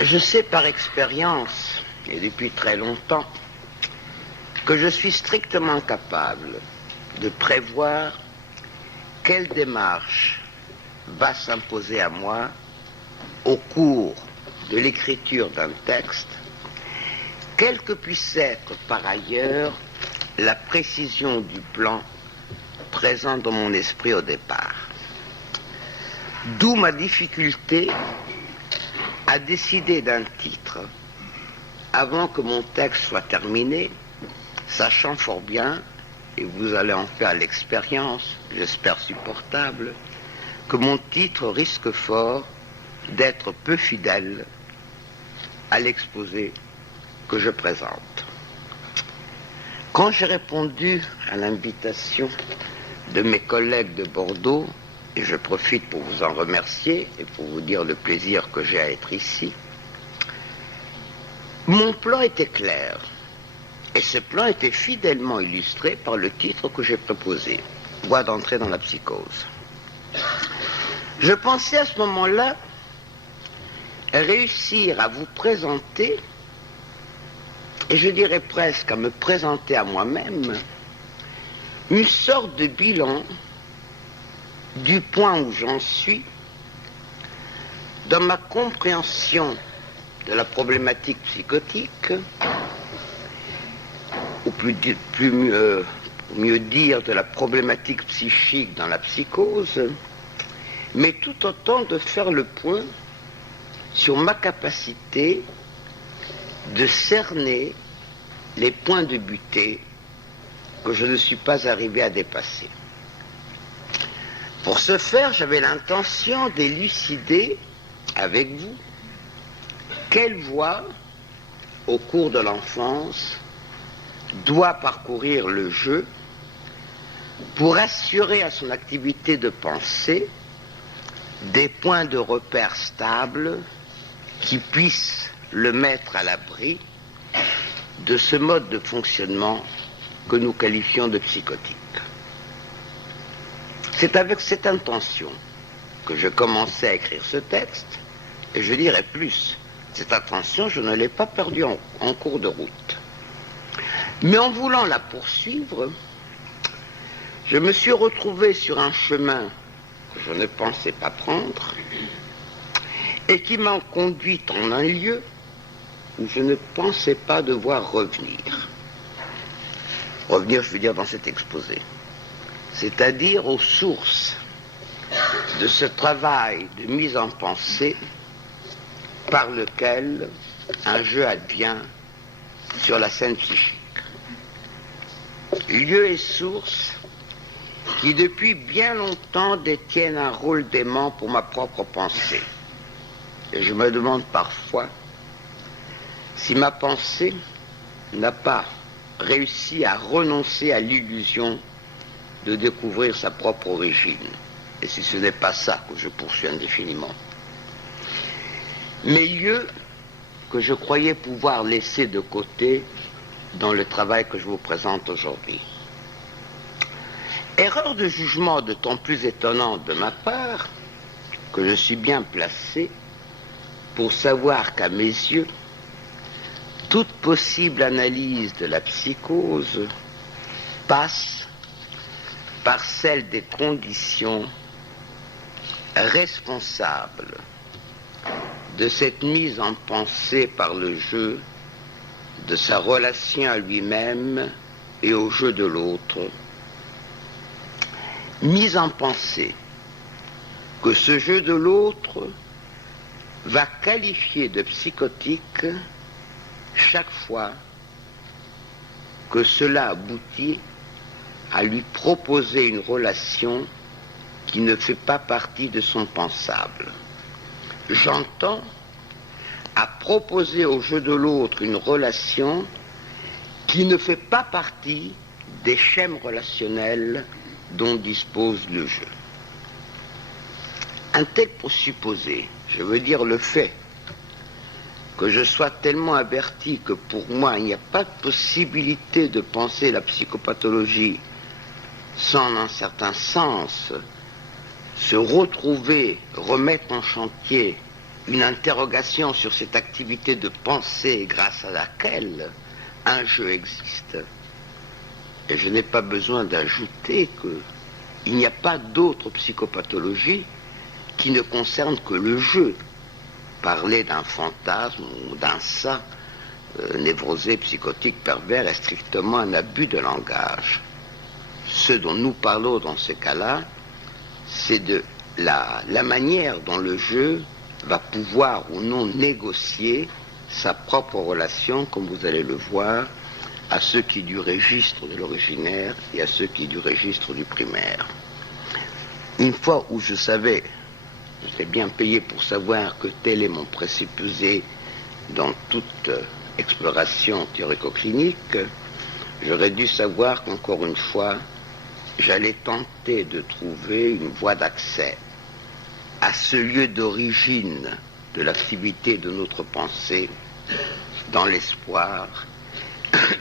Je sais par expérience, et depuis très longtemps, que je suis strictement capable de prévoir quelle démarche va s'imposer à moi au cours de l'écriture d'un texte, quelle que puisse être par ailleurs la précision du plan présent dans mon esprit au départ. D'où ma difficulté à décider d'un titre avant que mon texte soit terminé, sachant fort bien, et vous allez en faire l'expérience, j'espère supportable, que mon titre risque fort d'être peu fidèle à l'exposé que je présente. Quand j'ai répondu à l'invitation de mes collègues de Bordeaux, et je profite pour vous en remercier et pour vous dire le plaisir que j'ai à être ici, mon plan était clair. Et ce plan était fidèlement illustré par le titre que j'ai proposé, Voie d'entrée dans la psychose. Je pensais à ce moment-là réussir à vous présenter, et je dirais presque à me présenter à moi-même, une sorte de bilan du point où j'en suis dans ma compréhension de la problématique psychotique, ou mieux dire de la problématique psychique dans la psychose, mais tout autant de faire le point sur ma capacité de cerner les points de butée que je ne suis pas arrivé à dépasser. Pour ce faire, j'avais l'intention d'élucider avec vous quelle voie, au cours de l'enfance, doit parcourir le jeu pour assurer à son activité de pensée des points de repère stables qui puissent le mettre à l'abri de ce mode de fonctionnement que nous qualifions de psychotique. C'est avec cette intention que je commençais à écrire ce texte, et je dirais plus, cette intention, je ne l'ai pas perdue en cours de route. Mais en voulant la poursuivre, je me suis retrouvé sur un chemin que je ne pensais pas prendre et qui m'a conduit en un lieu où je ne pensais pas devoir revenir. Revenir, je veux dire, dans cet exposé. C'est-à-dire aux sources de ce travail de mise en pensée par lequel un jeu advient sur la scène psychique. Lieux et sources qui depuis bien longtemps détiennent un rôle d'aimant pour ma propre pensée. Et je me demande parfois si ma pensée n'a pas réussi à renoncer à l'illusion de découvrir sa propre origine. Et si ce n'est pas ça que je poursuis indéfiniment. Mes lieux que je croyais pouvoir laisser de côté dans le travail que je vous présente aujourd'hui. Erreur de jugement d'autant plus étonnante de ma part que je suis bien placé pour savoir qu'à mes yeux, toute possible analyse de la psychose passe par celle des conditions responsables de cette mise en pensée par le jeu de sa relation à lui-même et au jeu de l'autre, mise en pensée que ce jeu de l'autre va qualifier de psychotique chaque fois que cela aboutit à lui proposer une relation qui ne fait pas partie de son pensable. J'entends à proposer au jeu de l'autre une relation qui ne fait pas partie des schèmes relationnels dont dispose le jeu. Un tel présupposé, je veux dire le fait que je sois tellement averti que pour moi il n'y a pas de possibilité de penser la psychopathologie sans, en un certain sens, se retrouver, remettre en chantier une interrogation sur cette activité de pensée grâce à laquelle un jeu existe. Et je n'ai pas besoin d'ajouter qu'il n'y a pas d'autre psychopathologie qui ne concerne que le jeu. Parler d'un fantasme ou d'un ça névrosé, psychotique, pervers est strictement un abus de langage. Ce dont nous parlons dans ces cas-là, c'est de la manière dont le jeu va pouvoir ou non négocier sa propre relation, comme vous allez le voir, à ceux qui du registre de l'originaire et à ceux qui du registre du primaire. Une fois où je savais, j'étais bien payé pour savoir que tel est mon présupposé dans toute exploration théorico-clinique, j'aurais dû savoir qu'encore une fois, j'allais tenter de trouver une voie d'accès à ce lieu d'origine de l'activité de notre pensée, dans l'espoir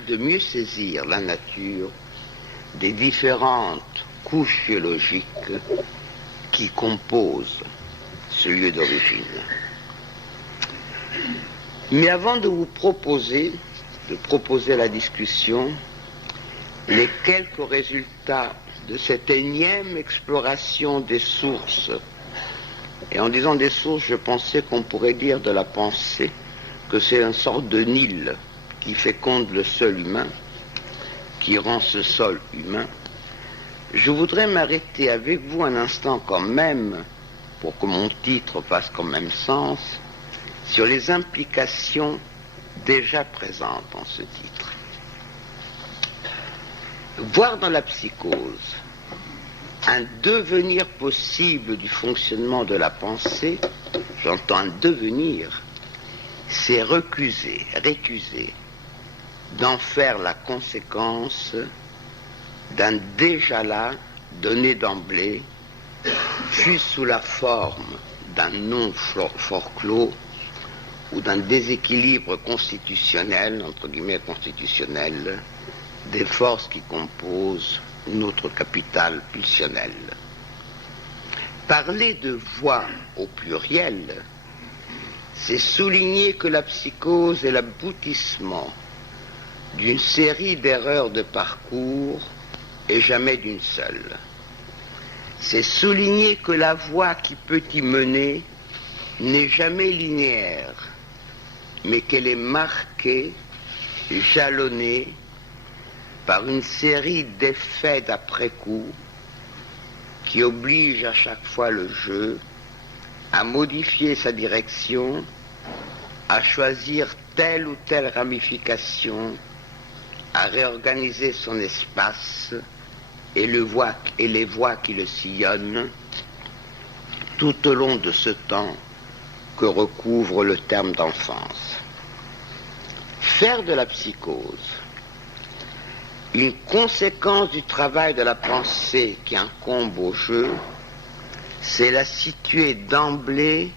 de mieux saisir la nature des différentes couches biologiques qui composent ce lieu d'origine. Mais avant de vous proposer la discussion, les quelques résultats de cette énième exploration des sources, et en disant des sources, je pensais qu'on pourrait dire de la pensée que c'est une sorte de Nil qui féconde le sol humain, qui rend ce sol humain. Je voudrais m'arrêter avec vous un instant quand même, pour que mon titre fasse quand même sens, sur les implications déjà présentes dans ce titre. Voir dans la psychose un devenir possible du fonctionnement de la pensée, j'entends un devenir, c'est récuser d'en faire la conséquence d'un déjà là donné d'emblée, fût sous la forme d'un non fort clos ou d'un déséquilibre constitutionnel, entre guillemets constitutionnel, des forces qui composent notre capital pulsionnel. Parler de voix au pluriel, c'est souligner que la psychose est l'aboutissement d'une série d'erreurs de parcours et jamais d'une seule. C'est souligner que la voie qui peut y mener n'est jamais linéaire, mais qu'elle est marquée, jalonnée par une série d'effets d'après-coup qui obligent à chaque fois le jeu à modifier sa direction, à choisir telle ou telle ramification, à réorganiser son espace et les voies qui le sillonnent tout au long de ce temps que recouvre le terme d'enfance. Faire de la psychose une conséquence du travail de la pensée qui incombe au jeu, c'est la situer d'emblée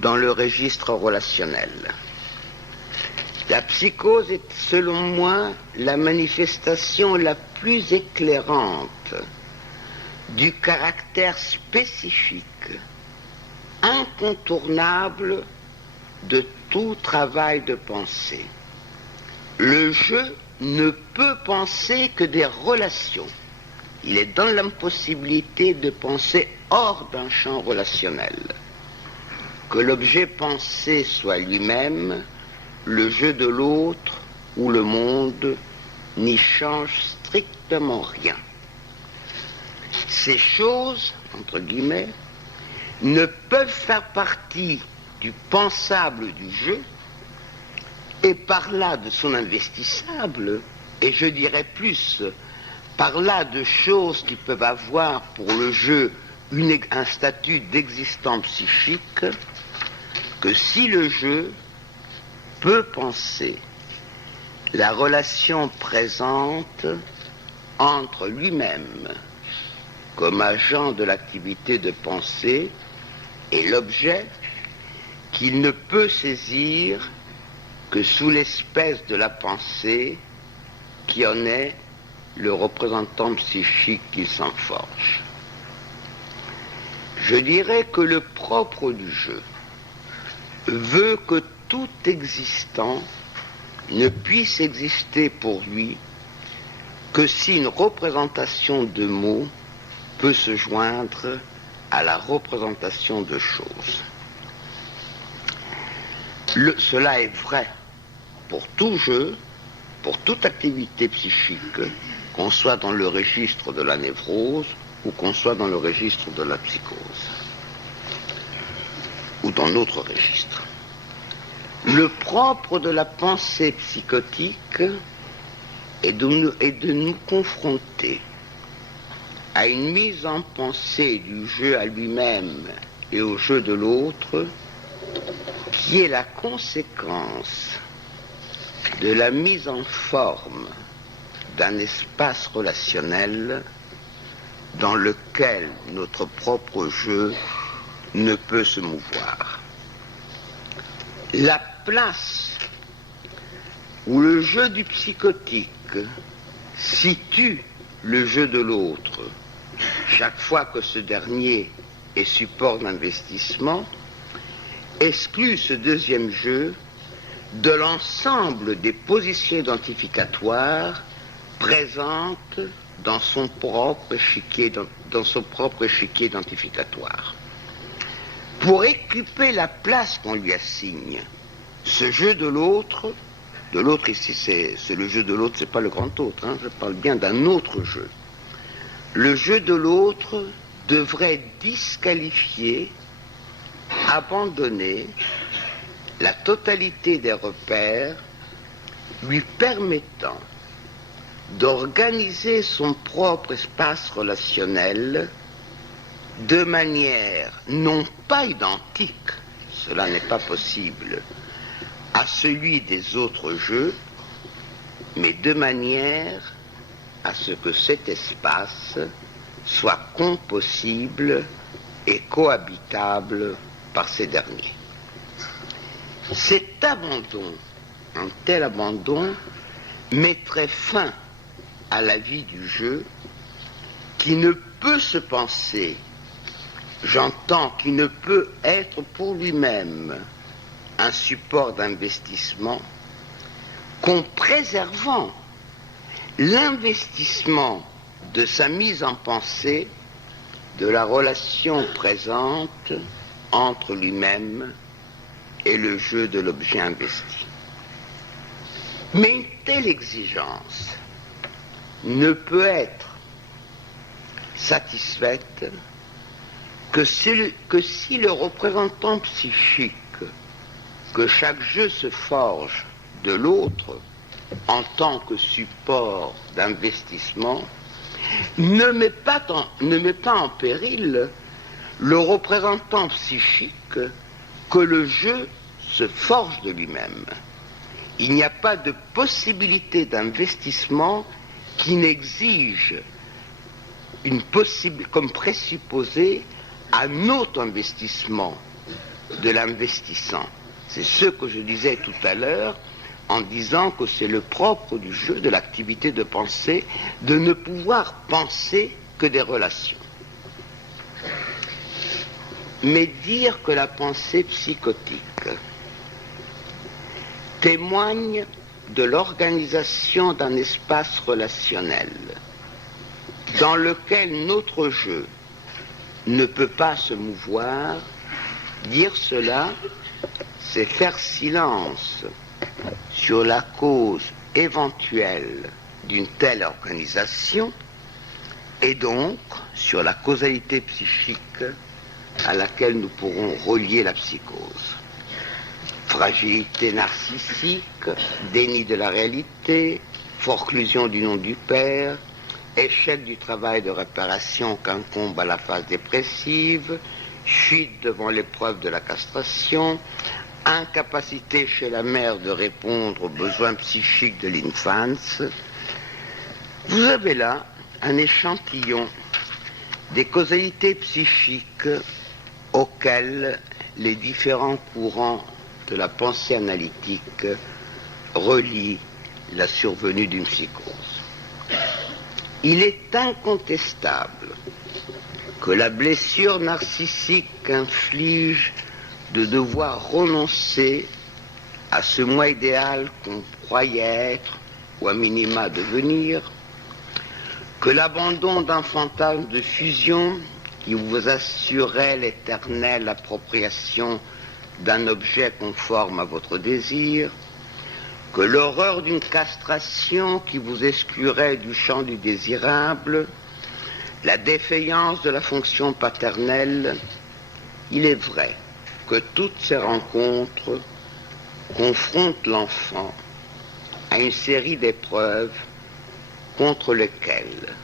dans le registre relationnel. La psychose est, selon moi, la manifestation la plus éclairante du caractère spécifique, incontournable de tout travail de pensée. Le jeu ne peut penser que des relations. Il est dans l'impossibilité de penser hors d'un champ relationnel. Que l'objet pensé soit lui-même, le jeu de l'autre ou le monde n'y change strictement rien. Ces choses, entre guillemets, ne peuvent faire partie du pensable du jeu, et par là de son investissable, et je dirais plus, par là de choses qui peuvent avoir pour le jeu un statut d'existant psychique, que si le jeu peut penser la relation présente entre lui-même comme agent de l'activité de pensée et l'objet qu'il ne peut saisir que sous l'espèce de la pensée qui en est le représentant psychique qu'il s'en forge. Je dirais que le propre du jeu veut que tout existant ne puisse exister pour lui que si une représentation de mots peut se joindre à la représentation de choses. Cela est vrai pour tout jeu, pour toute activité psychique, qu'on soit dans le registre de la névrose ou qu'on soit dans le registre de la psychose, ou dans d'autres registres. Le propre de la pensée psychotique est de nous confronter à une mise en pensée du jeu à lui-même et au jeu de l'autre, qui est la conséquence de la mise en forme d'un espace relationnel dans lequel notre propre jeu ne peut se mouvoir. La place où le jeu du psychotique situe le jeu de l'autre, chaque fois que ce dernier est support d'investissement, exclut ce deuxième jeu de l'ensemble des positions identificatoires présentes dans son propre échiquier identificatoire. Pour occuper la place qu'on lui assigne, ce jeu de l'autre ici, c'est le jeu de l'autre, c'est pas le grand autre, je parle bien d'un autre jeu. Le jeu de l'autre devrait disqualifier, abandonner la totalité des repères lui permettant d'organiser son propre espace relationnel de manière non pas identique, cela n'est pas possible, à celui des autres jeux, mais de manière à ce que cet espace soit compossible et cohabitable par ces derniers. Cet abandon, un tel abandon, mettrait fin à la vie du jeu qui ne peut se penser, j'entends, qui ne peut être pour lui-même un support d'investissement, qu'en préservant l'investissement de sa mise en pensée de la relation présente entre lui-même et le jeu de l'objet investi. Mais une telle exigence ne peut être satisfaite que si le représentant psychique que chaque jeu se forge de l'autre en tant que support d'investissement ne met pas en péril le représentant psychique que le jeu se forge de lui-même. Il n'y a pas de possibilité d'investissement qui n'exige comme présupposé un autre investissement de l'investissant. C'est ce que je disais tout à l'heure en disant que c'est le propre du jeu, de l'activité de pensée, de ne pouvoir penser que des relations. Mais dire que la pensée psychotique témoigne de l'organisation d'un espace relationnel dans lequel notre jeu ne peut pas se mouvoir, dire cela, c'est faire silence sur la cause éventuelle d'une telle organisation et donc sur la causalité psychique à laquelle nous pourrons relier la psychose. Fragilité narcissique, déni de la réalité, forclusion du nom du père, échec du travail de réparation qu'incombe à la phase dépressive, chute devant l'épreuve de la castration, incapacité chez la mère de répondre aux besoins psychiques de l'infance. Vous avez là un échantillon des causalités psychiques auxquelles les différents courants de la pensée analytique relient la survenue d'une psychose. Il est incontestable que la blessure narcissique inflige de devoir renoncer à ce moi idéal qu'on croyait être, ou à minima devenir, que l'abandon d'un fantasme de fusion qui vous assurait l'éternelle appropriation d'un objet conforme à votre désir, que l'horreur d'une castration qui vous exclurait du champ du désirable, la défaillance de la fonction paternelle, il est vrai que toutes ces rencontres confrontent l'enfant à une série d'épreuves contre lesquelles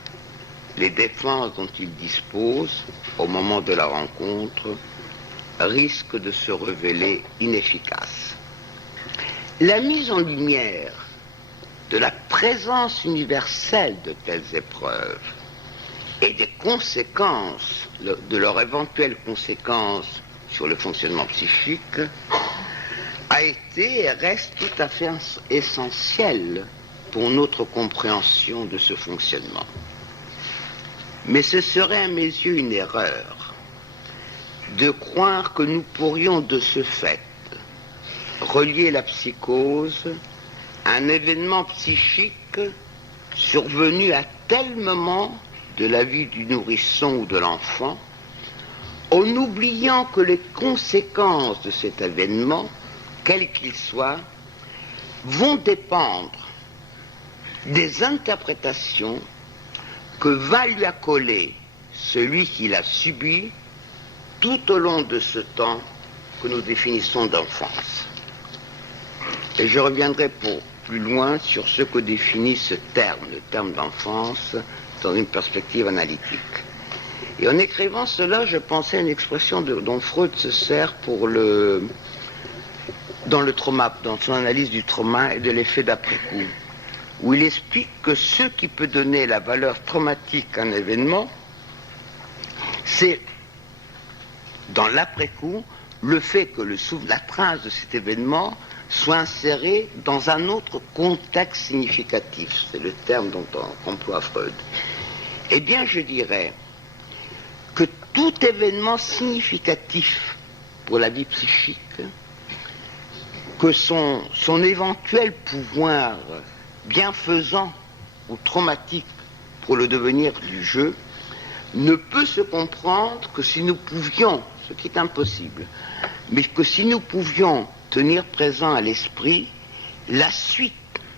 les défenses dont il dispose au moment de la rencontre risquent de se révéler inefficaces. La mise en lumière de la présence universelle de telles épreuves et des conséquences, de leurs éventuelles conséquences sur le fonctionnement psychique, a été et reste tout à fait essentielle pour notre compréhension de ce fonctionnement. Mais ce serait à mes yeux une erreur de croire que nous pourrions de ce fait relier la psychose à un événement psychique survenu à tel moment de la vie du nourrisson ou de l'enfant, en oubliant que les conséquences de cet événement, quel qu'il soit, vont dépendre des interprétations que va lui accoler celui qui l'a subi tout au long de ce temps que nous définissons d'enfance. Et je reviendrai pour plus loin sur ce que définit ce terme, le terme d'enfance, dans une perspective analytique. Et en écrivant cela, je pensais à une expression dont Freud se sert dans le trauma, dans son analyse du trauma et de l'effet d'après-coup, où il explique que ce qui peut donner la valeur traumatique à un événement, c'est, dans l'après-coup, le fait que la trace de cet événement soit insérée dans un autre contexte significatif. C'est le terme dont on emploie Freud. Eh bien, je dirais que tout événement significatif pour la vie psychique, que son éventuel pouvoir bienfaisant ou traumatique pour le devenir du jeu, ne peut se comprendre que si nous pouvions, ce qui est impossible, mais que si nous pouvions tenir présent à l'esprit la suite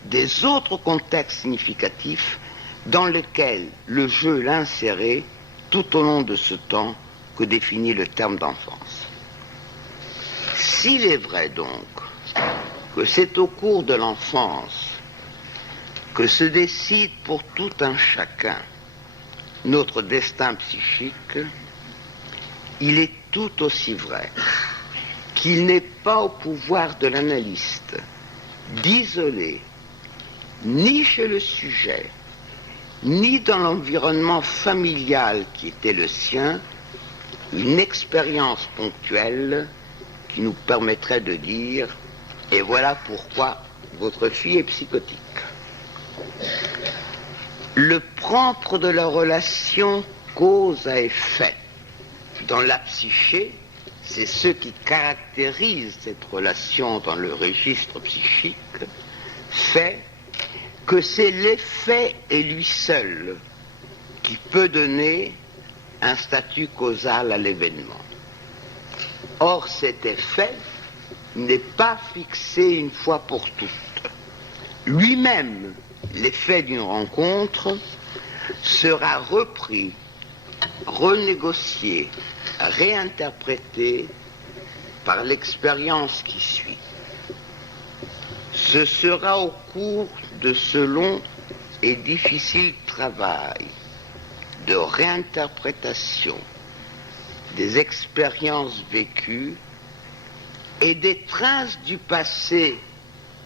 des autres contextes significatifs dans lesquels le jeu l'a inséré tout au long de ce temps que définit le terme d'enfance. S'il est vrai donc que c'est au cours de l'enfance que se décide pour tout un chacun notre destin psychique, il est tout aussi vrai qu'il n'est pas au pouvoir de l'analyste d'isoler, ni chez le sujet, ni dans l'environnement familial qui était le sien, une expérience ponctuelle qui nous permettrait de dire « et voilà pourquoi votre fille est psychotique ». Le propre de la relation cause à effet dans la psyché, c'est ce qui caractérise cette relation dans le registre psychique, fait que c'est l'effet et lui seul qui peut donner un statut causal à l'événement. Or, cet effet n'est pas fixé une fois pour toutes. Lui-même, l'effet d'une rencontre sera repris, renégocié, réinterprété par l'expérience qui suit. Ce sera au cours de ce long et difficile travail de réinterprétation des expériences vécues et des traces du passé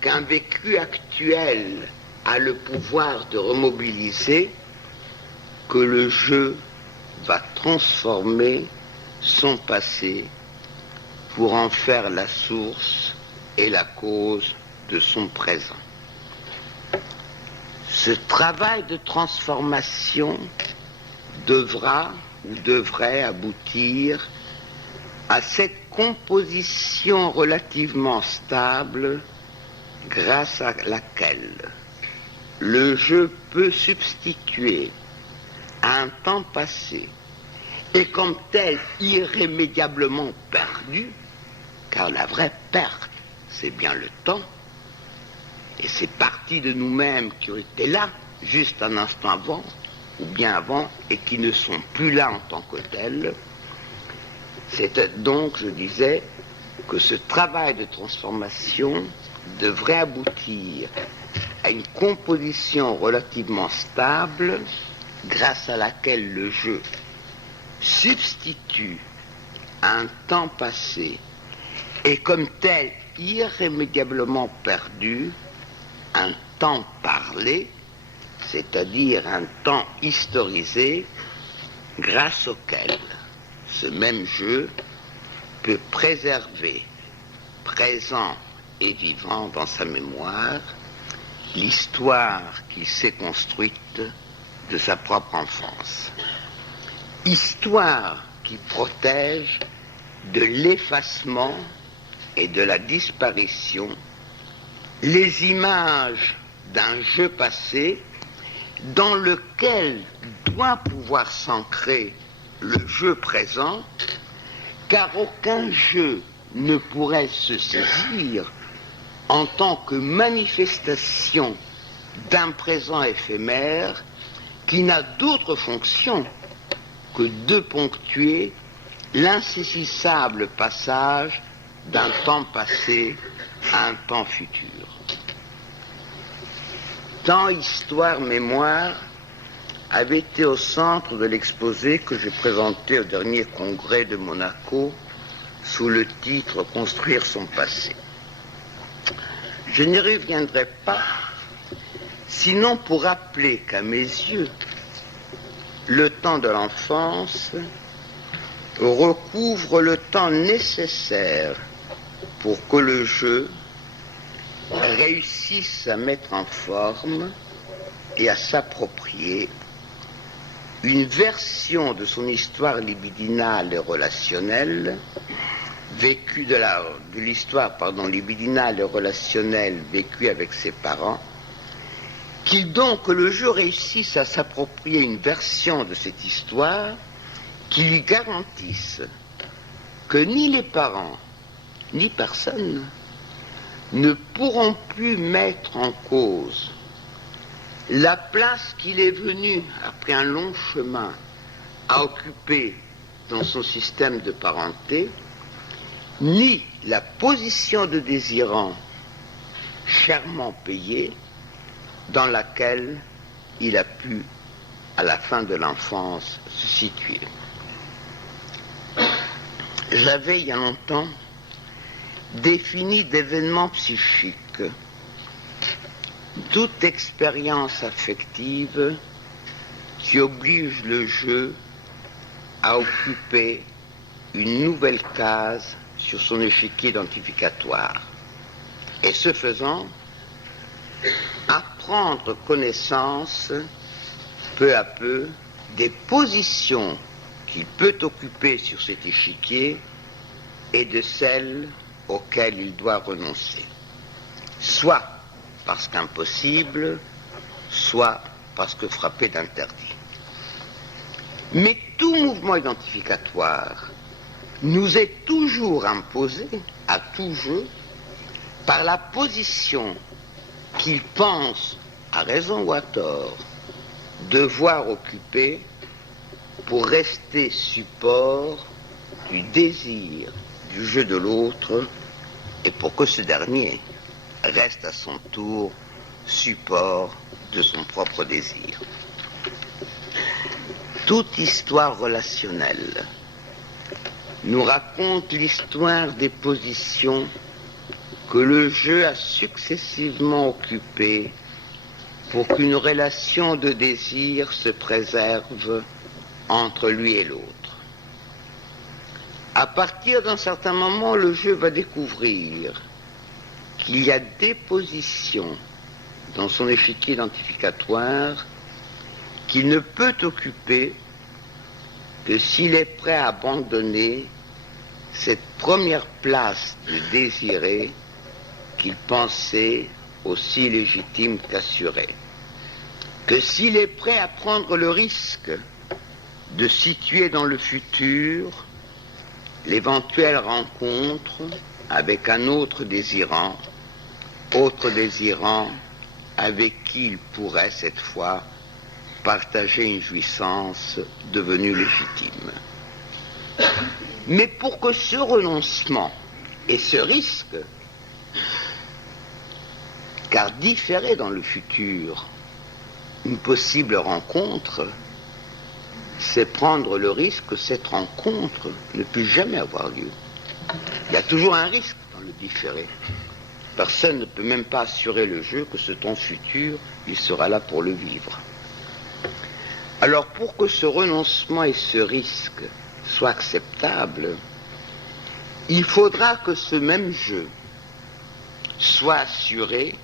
qu'un vécu actuel a le pouvoir de remobiliser, que le jeu va transformer son passé pour en faire la source et la cause de son présent. Ce travail de transformation devra ou devrait aboutir à cette composition relativement stable grâce à laquelle le jeu peut substituer à un temps passé et comme tel irrémédiablement perdu, car la vraie perte, c'est bien le temps, et ces parties de nous-mêmes qui ont été là juste un instant avant, ou bien avant, et qui ne sont plus là en tant que telles. C'est donc, je disais, que ce travail de transformation devrait aboutir à une composition relativement stable grâce à laquelle le jeu substitue à un temps passé et comme tel irrémédiablement perdu un temps parlé, c'est-à-dire un temps historisé grâce auquel ce même jeu peut préserver, présent et vivant dans sa mémoire, l'histoire qu'il s'est construite de sa propre enfance. Histoire qui protège de l'effacement et de la disparition les images d'un jeu passé dans lequel doit pouvoir s'ancrer le jeu présent, car aucun jeu ne pourrait se saisir en tant que manifestation d'un présent éphémère qui n'a d'autre fonction que de ponctuer l'insaisissable passage d'un temps passé à un temps futur. Temps, histoire, mémoire avait été au centre de l'exposé que j'ai présenté au dernier congrès de Monaco sous le titre « Construire son passé ». Je n'y reviendrai pas, sinon pour rappeler qu'à mes yeux, le temps de l'enfance recouvre le temps nécessaire pour que le jeu réussisse à mettre en forme et à s'approprier une version de son histoire libidinale et relationnelle vécue de l'histoire libidinale et relationnelle vécue avec ses parents, qu'il donc le jeu réussisse à s'approprier une version de cette histoire qui lui garantisse que ni les parents ni personne ne pourront plus mettre en cause la place qu'il est venu, après un long chemin, à occuper dans son système de parenté, ni la position de désirant chèrement payée dans laquelle il a pu, à la fin de l'enfance, se situer. J'avais, il y a longtemps, défini d'événements psychiques toute expérience affective qui oblige le jeu à occuper une nouvelle case sur son échiquier identificatoire. Et ce faisant, à prendre connaissance, peu à peu, des positions qu'il peut occuper sur cet échiquier et de celles auxquelles il doit renoncer. Soit parce qu'impossible, soit parce que frappé d'interdit. Mais tout mouvement identificatoire nous est toujours imposé, à tout jeu, par la position qu'il pense, à raison ou à tort, devoir occuper pour rester support du désir du jeu de l'autre et pour que ce dernier reste à son tour support de son propre désir. Toute histoire relationnelle nous raconte l'histoire des positions que le jeu a successivement occupées pour qu'une relation de désir se préserve entre lui et l'autre. À partir d'un certain moment, le jeu va découvrir qu'il y a des positions dans son échiquier identificatoire qu'il ne peut occuper que s'il est prêt à abandonner cette première place de désiré qu'il pensait aussi légitime qu'assurée. Que s'il est prêt à prendre le risque de situer dans le futur l'éventuelle rencontre avec un autre désirant avec qui il pourrait cette fois partager une jouissance devenue légitime. Mais pour que ce renoncement et ce risque, car différer dans le futur une possible rencontre, c'est prendre le risque que cette rencontre ne puisse jamais avoir lieu. Il y a toujours un risque dans le différé. Personne ne peut même pas assurer le jeu que ce temps futur, il sera là pour le vivre. Alors pour que ce renoncement et ce risque soient acceptables, il faudra que ce même jeu soit assuré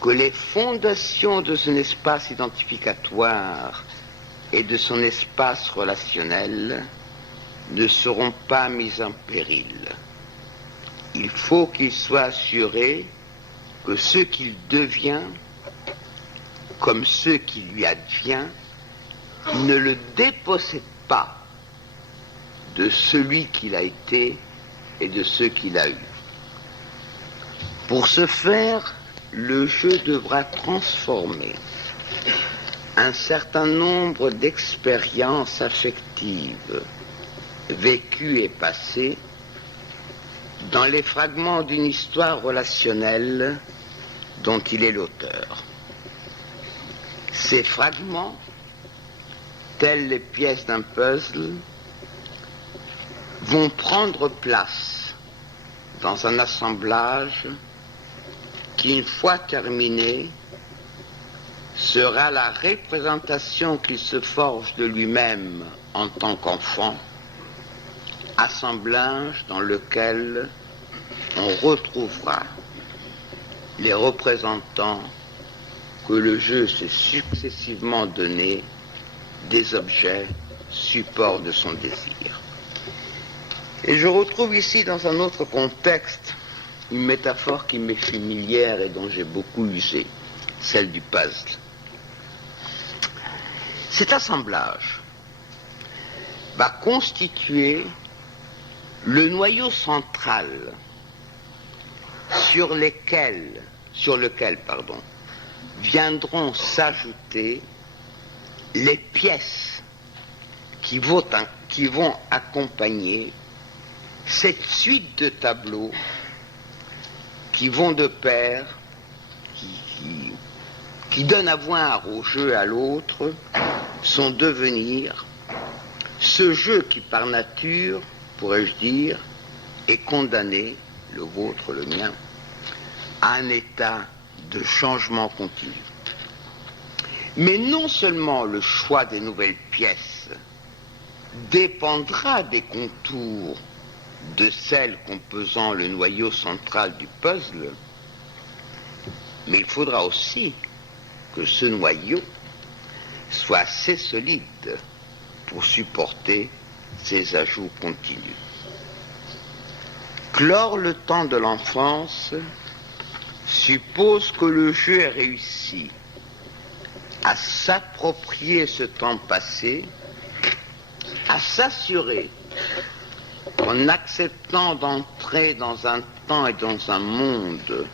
que les fondations de son espace identificatoire et de son espace relationnel ne seront pas mises en péril. Il faut qu'il soit assuré que ce qu'il devient, comme ce qui lui advient, ne le dépossède pas de celui qu'il a été et de ce qu'il a eu. Pour ce faire, le jeu devra transformer un certain nombre d'expériences affectives vécues et passées dans les fragments d'une histoire relationnelle dont il est l'auteur. Ces fragments, telles les pièces d'un puzzle, vont prendre place dans un assemblage qui, une fois terminé, sera la représentation qu'il se forge de lui-même en tant qu'enfant, assemblage dans lequel on retrouvera les représentants que le jeu s'est successivement donné des objets support de son désir. Et je retrouve ici, dans un autre contexte, une métaphore qui m'est familière et dont j'ai beaucoup usé, celle du puzzle. Cet assemblage va constituer le noyau central sur lequel viendront s'ajouter les pièces qui vont accompagner cette suite de tableaux qui vont de pair, qui donnent à voir au jeu et à l'autre son devenir, ce jeu qui par nature, pourrais-je dire, est condamné, le vôtre, le mien, à un état de changement continu. Mais non seulement le choix des nouvelles pièces dépendra des contours de celles composant le noyau central du puzzle, mais il faudra aussi que ce noyau soit assez solide pour supporter ces ajouts continus. Clore le temps de l'enfance suppose que le jeu ait réussi à s'approprier ce temps passé, à s'assurer qu'en acceptant d'entrer dans un temps et dans un monde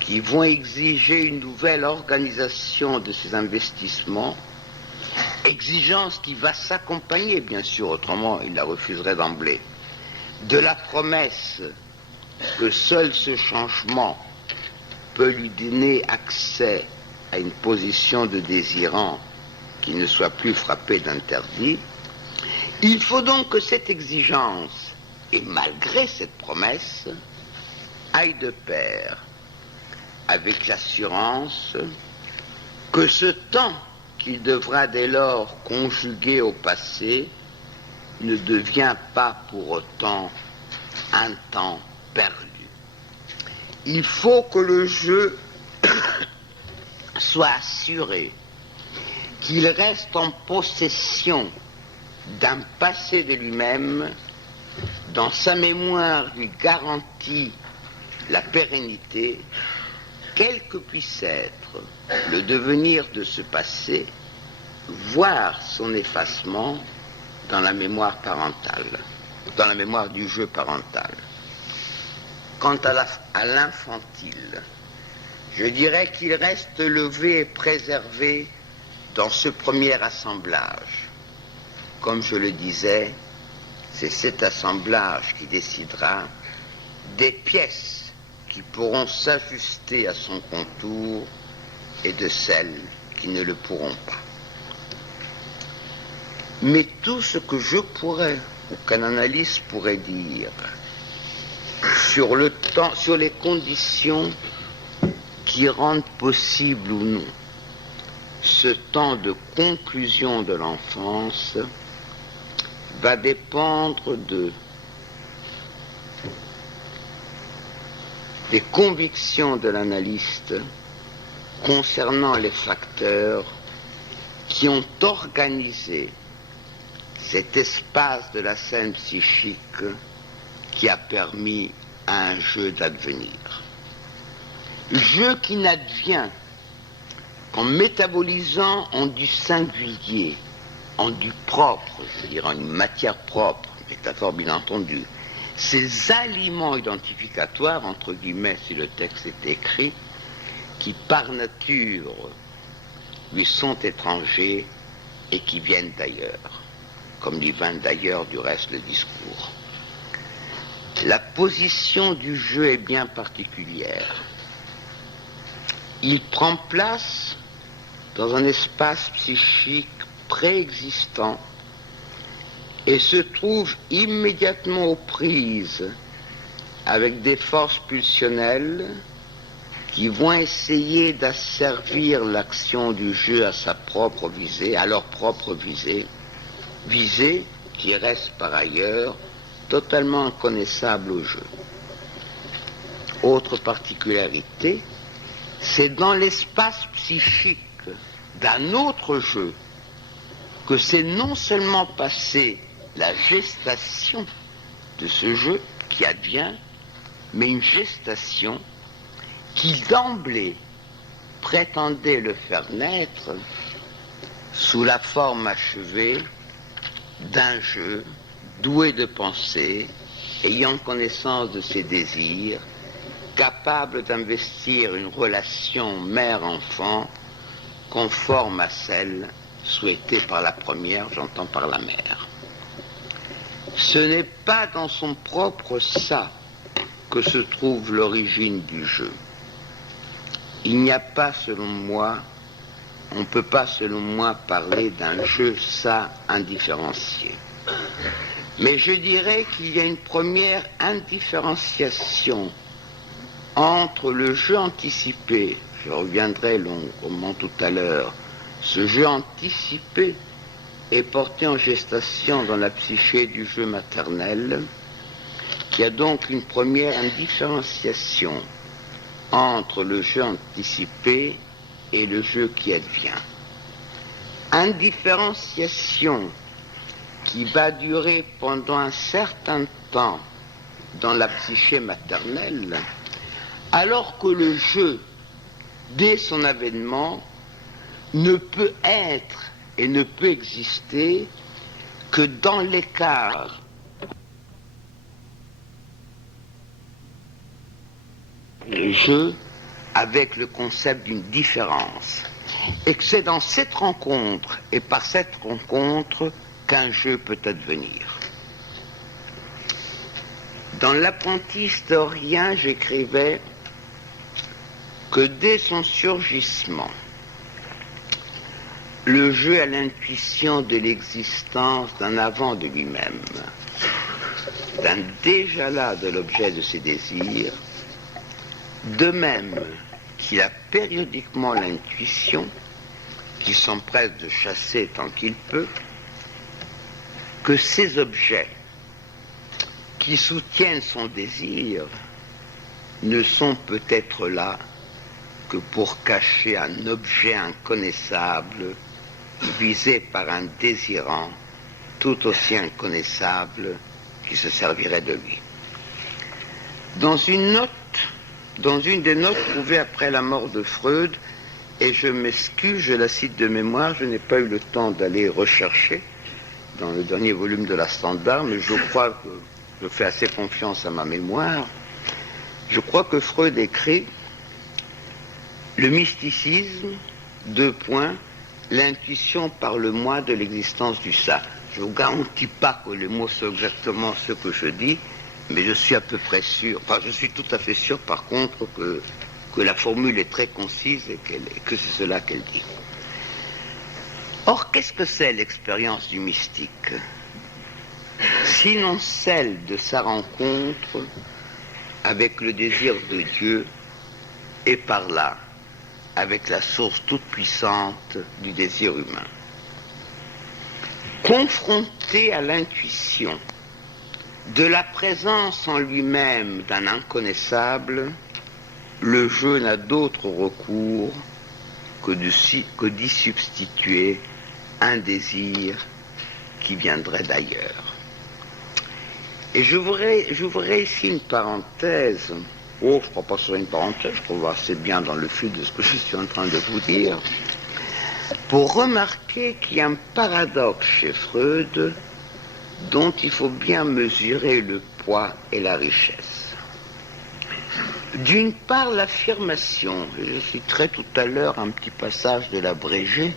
qui vont exiger une nouvelle organisation de ces investissements, exigence qui va s'accompagner, bien sûr, autrement il la refuserait d'emblée, de la promesse que seul ce changement peut lui donner accès à une position de désirant qui ne soit plus frappée d'interdit. Il faut donc que cette exigence, et malgré cette promesse, aille de pair avec l'assurance que ce temps qu'il devra dès lors conjuguer au passé ne devient pas pour autant un temps perdu. Il faut que le jeu soit assuré qu'il reste en possession d'un passé de lui-même dans sa mémoire lui garantit la pérennité, quel que puisse être le devenir de ce passé, voire son effacement dans la mémoire parentale, dans la mémoire du jeu parental. Quant à l'infantile, je dirais qu'il reste levé et préservé dans ce premier assemblage. Comme je le disais, c'est cet assemblage qui décidera des pièces qui pourront s'ajuster à son contour et de celles qui ne le pourront pas. Mais tout ce que je pourrais, ou qu'un analyste pourrait dire sur le temps, sur les conditions qui rendent possible ou non ce temps de conclusion de l'enfance, va dépendre des convictions de l'analyste concernant les facteurs qui ont organisé cet espace de la scène psychique qui a permis à un jeu d'advenir. Jeu qui n'advient qu'en métabolisant en du singulier, en du propre, je veux dire en une matière propre, métaphore bien entendu, ces aliments identificatoires, entre guillemets, si le texte est écrit, qui par nature lui sont étrangers et qui viennent d'ailleurs, comme lui vint d'ailleurs du reste le discours. La position du jeu est bien particulière. Il prend place dans un espace psychique préexistant et se trouve immédiatement aux prises avec des forces pulsionnelles qui vont essayer d'asservir l'action du jeu à sa propre visée, à leur propre visée, visée qui reste par ailleurs totalement inconnaissable au jeu. Autre particularité, c'est dans l'espace psychique d'un autre jeu que c'est non seulement passé la gestation de ce jeu qui advient, mais une gestation qui d'emblée prétendait le faire naître sous la forme achevée d'un jeu doué de pensée, ayant connaissance de ses désirs, capable d'investir une relation mère-enfant conforme à celle souhaitée par la première, j'entends par la mère. Ce n'est pas dans son propre ça que se trouve l'origine du jeu. Il n'y a pas, selon moi, on ne peut pas, selon moi, parler d'un jeu ça indifférencié. Mais je dirais qu'il y a une première indifférenciation entre le jeu anticipé, je reviendrai longuement tout à l'heure, ce jeu anticipé est porté en gestation dans la psyché du jeu maternel, qui a donc une première indifférenciation entre le jeu anticipé et le jeu qui advient. Indifférenciation qui va durer pendant un certain temps dans la psyché maternelle, alors que le jeu, dès son avènement, ne peut être et ne peut exister que dans l'écart le jeu avec le concept d'une différence. Et que c'est dans cette rencontre et par cette rencontre qu'un jeu peut advenir. Dans l'apprenti historien, j'écrivais que dès son surgissement, le jeu a l'intuition de l'existence d'un avant de lui-même, d'un déjà-là de l'objet de ses désirs, de même qu'il a périodiquement l'intuition, qui s'empresse de chasser tant qu'il peut, que ces objets qui soutiennent son désir ne sont peut-être là que pour cacher un objet inconnaissable visé par un désirant tout aussi inconnaissable qui se servirait de lui. Dans une des notes trouvées après la mort de Freud, et je m'excuse, je la cite de mémoire, je n'ai pas eu le temps d'aller rechercher dans le dernier volume de la Standard, mais je crois que je fais assez confiance à ma mémoire. Je crois que Freud écrit le mysticisme, l'intuition par le moi de l'existence du ça. Je ne vous garantis pas que les mots sont exactement ce que je dis, mais je suis à peu près sûr, enfin je suis tout à fait sûr par contre que la formule est très concise et que c'est cela qu'elle dit. Or, qu'est-ce que c'est l'expérience du mystique? Sinon celle de sa rencontre avec le désir de Dieu et par là avec la source toute puissante du désir humain. Confronté à l'intuition de la présence en lui-même d'un inconnaissable, le jeu n'a d'autre recours que d'y substituer un désir qui viendrait d'ailleurs. Et j'ouvrais ici une parenthèse. Je ne crois pas que ce soit une parenthèse, je trouve assez bien dans le fil de ce que je suis en train de vous dire, pour remarquer qu'il y a un paradoxe chez Freud dont il faut bien mesurer le poids et la richesse. D'une part, l'affirmation, je citerai tout à l'heure un petit passage de l'abrégé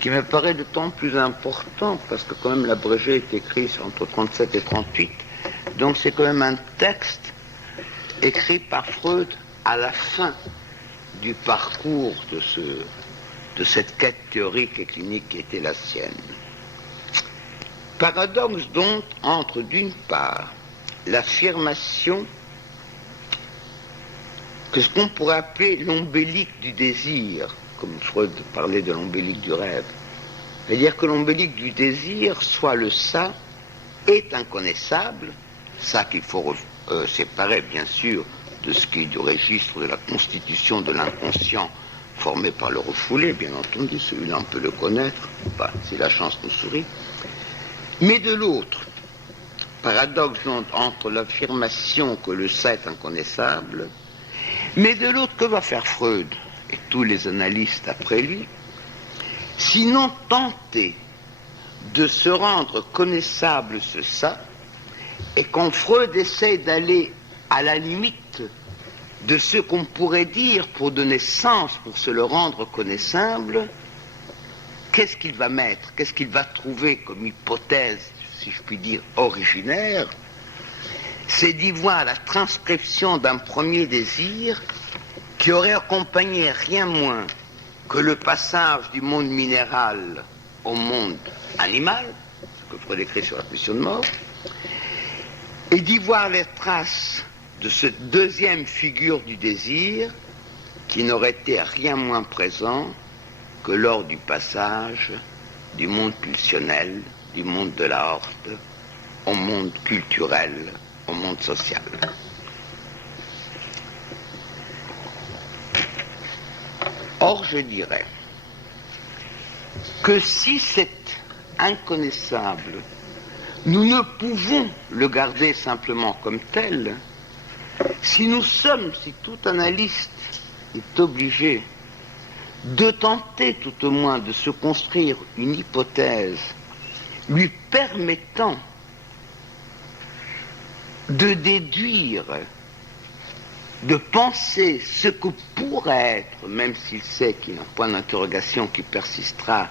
qui me paraît d'autant plus important parce que quand même l'abrégé est écrit entre 37 et 38, donc c'est quand même un texte écrit par Freud à la fin du parcours de cette quête théorique et clinique qui était la sienne. Paradoxe donc entre d'une part l'affirmation que ce qu'on pourrait appeler l'ombélique du désir, comme Freud parlait de l'ombélique du rêve, c'est-à-dire que l'ombélique du désir, soit le ça, est inconnaissable, ça qu'il faut séparer bien sûr de ce qui est du registre de la constitution de l'inconscient formé par le refoulé, bien entendu, celui-là on peut le connaître, enfin, si la chance nous sourit, mais de l'autre, paradoxe entre l'affirmation que le ça est inconnaissable, mais de l'autre, que va faire Freud et tous les analystes après lui, sinon tenter de se rendre connaissable ce ça, et quand Freud essaie d'aller à la limite de ce qu'on pourrait dire pour donner sens, pour se le rendre connaissable, qu'est-ce qu'il va mettre, qu'est-ce qu'il va trouver comme hypothèse, si je puis dire, originaire? C'est d'y voir la transcription d'un premier désir qui aurait accompagné rien moins que le passage du monde minéral au monde animal, ce que Freud écrit sur la pulsion de mort, et d'y voir les traces de cette deuxième figure du désir qui n'aurait été rien moins présent que lors du passage du monde pulsionnel, du monde de la horte, au monde culturel, au monde social. Or, je dirais que si c'est inconnaissable, nous ne pouvons le garder simplement comme tel. Si tout analyste est obligé de tenter tout au moins de se construire une hypothèse lui permettant de déduire, de penser ce que pourrait être, même s'il sait qu'il y a un point d'interrogation qui persistera,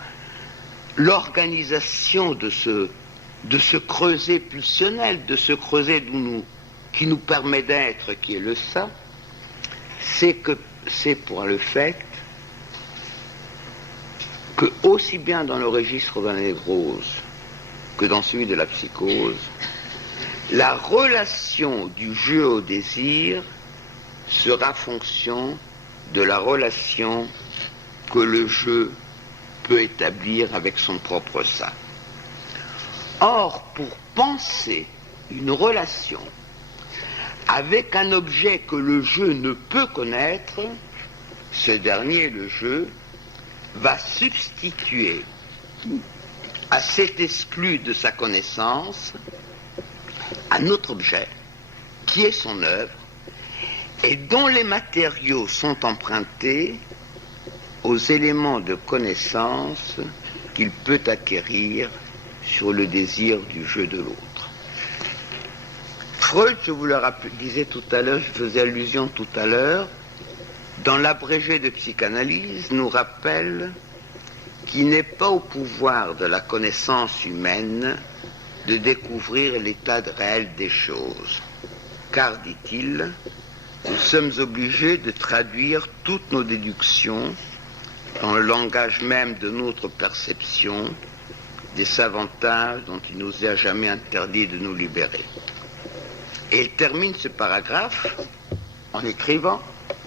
l'organisation de ce creuset pulsionnel, de ce creuset qui nous permet d'être, qui est le ça, c'est pour le fait que aussi bien dans le registre de la névrose que dans celui de la psychose, la relation du jeu au désir sera fonction de la relation que le jeu peut établir avec son propre ça. Or, pour penser une relation avec un objet que le jeu ne peut connaître, ce dernier, le jeu, va substituer à cet exclu de sa connaissance à notre objet, qui est son œuvre, et dont les matériaux sont empruntés aux éléments de connaissance qu'il peut acquérir sur le désir du jeu de l'autre. Freud, je vous le disais tout à l'heure, je faisais allusion tout à l'heure, dans l'abrégé de psychanalyse, nous rappelle qu'il n'est pas au pouvoir de la connaissance humaine de découvrir l'état réel des choses. Car, dit-il, nous sommes obligés de traduire toutes nos déductions dans le langage même de notre perception des avantages dont il nous est à jamais interdit de nous libérer. Et il termine ce paragraphe en écrivant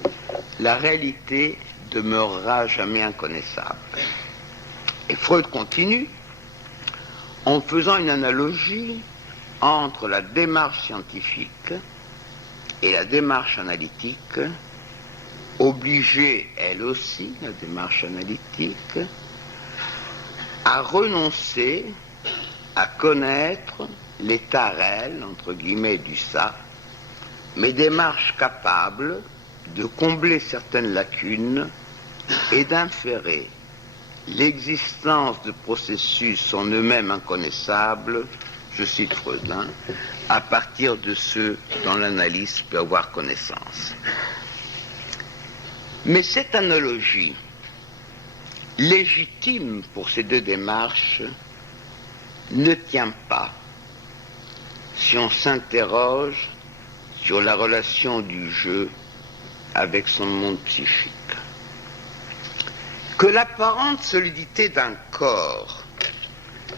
« La réalité demeurera jamais inconnaissable ». Et Freud continue en faisant une analogie entre la démarche scientifique et la démarche analytique, obligée, elle aussi, la démarche analytique, à renoncer à connaître l'état réel, entre guillemets, du ça, mais démarche capable de combler certaines lacunes et d'inférer l'existence de processus en eux-mêmes inconnaissables, je cite Freud, à partir de ceux dont l'analyse peut avoir connaissance. Mais cette analogie, légitime pour ces deux démarches, ne tient pas si on s'interroge sur la relation du jeu avec son monde psychique. Que l'apparente solidité d'un corps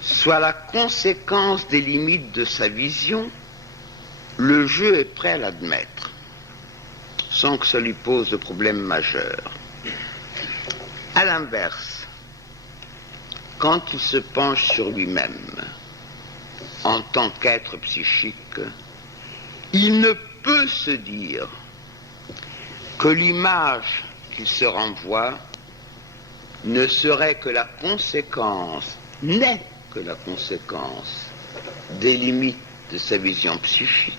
soit la conséquence des limites de sa vision, le jeu est prêt à l'admettre, sans que ça lui pose de problème majeur. À l'inverse, quand il se penche sur lui-même, en tant qu'être psychique, il ne peut se dire que l'image qu'il se renvoie ne serait que la conséquence, n'est que la conséquence des limites de sa vision psychique,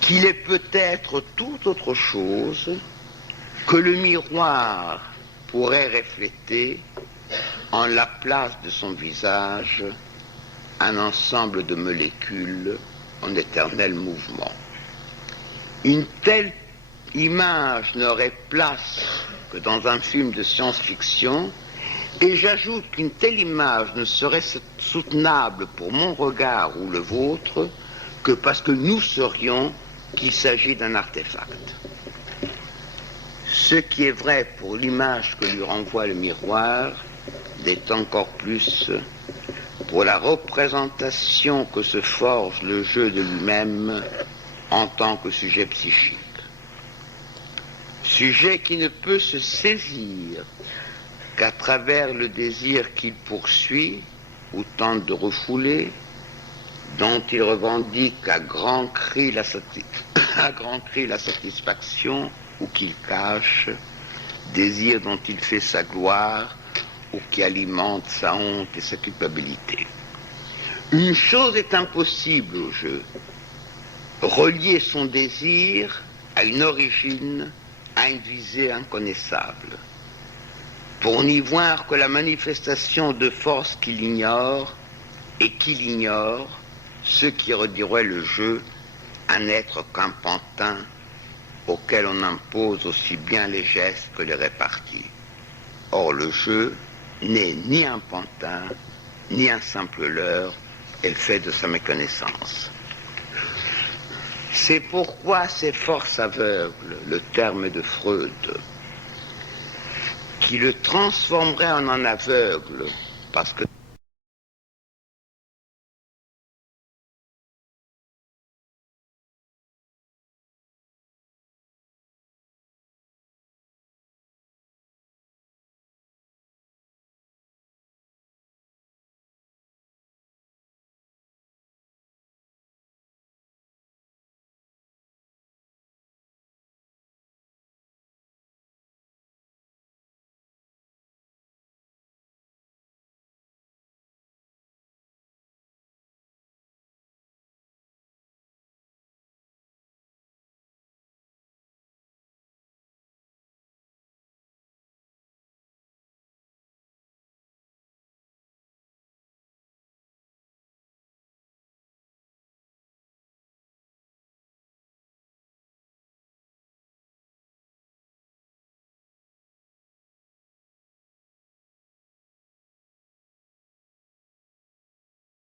qu'il est peut-être tout autre chose que le miroir pourrait refléter en la place de son visage un ensemble de molécules en éternel mouvement. Une telle image n'aurait place que dans un film de science-fiction, et j'ajoute qu'une telle image ne serait soutenable pour mon regard ou le vôtre que parce que nous saurions qu'il s'agit d'un artefact. Ce qui est vrai pour l'image que lui renvoie le miroir l'est encore plus pour la représentation que se forge le jeu de lui-même en tant que sujet psychique. Sujet qui ne peut se saisir qu'à travers le désir qu'il poursuit ou tente de refouler, dont il revendique à grands cris la satisfaction ou qu'il cache, désir dont il fait sa gloire ou qui alimente sa honte et sa culpabilité. Une chose est impossible au jeu, relier son désir à une origine, à une visée inconnaissable, pour n'y voir que la manifestation de forces qu'il ignore et qu'il ignore, ce qui redirait le jeu à n'être qu'un pantin auquel on impose aussi bien les gestes que les réparties. Or le jeu n'est ni un pantin, ni un simple leurre, et le fait de sa méconnaissance. C'est pourquoi ces forces aveugles, le terme de Freud, qui le transformerait en un aveugle, parce que